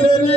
तेरे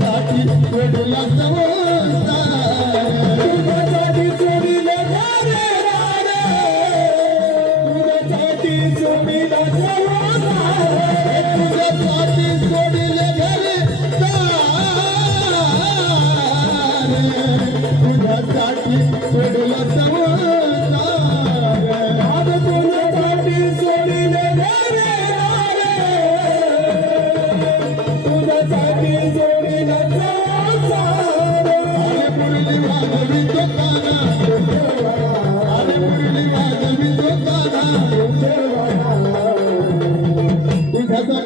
साठी वेडू लागतो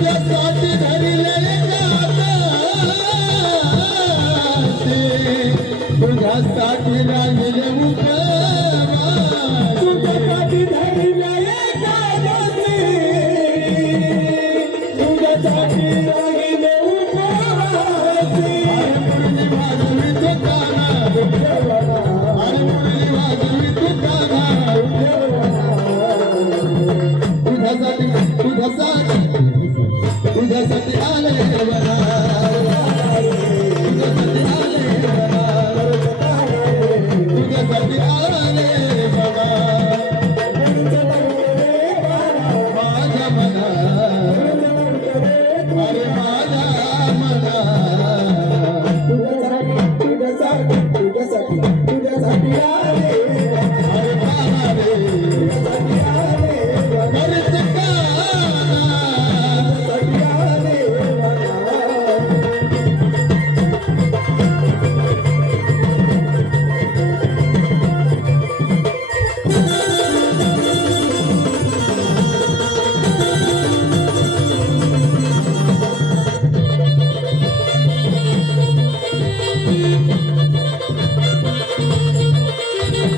Yeah.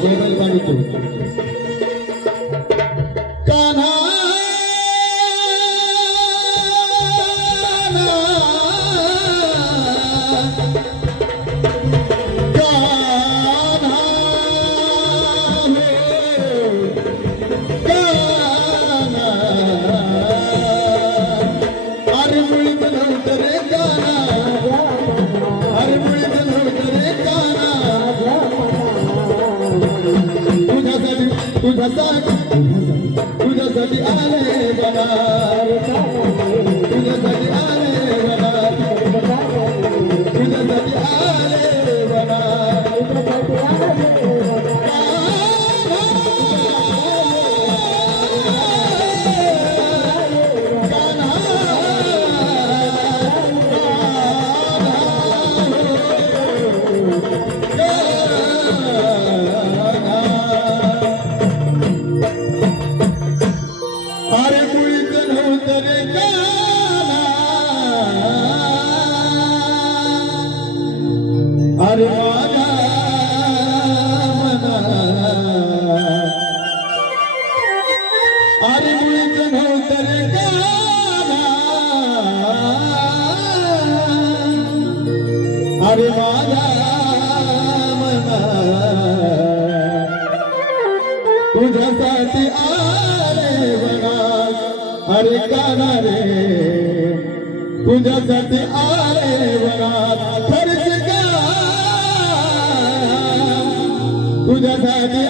জয়গান বাড়িতে तुझ्यासाठी तुझ्यासाठी आले बनार तुझ्यासाठी आले बनार तुझ्यासाठी आले अरे माझा तुझ्यासाठी आले बना अरे काना रे तुझ्यासाठी आले बना खर्च का? तुझ्यासाठी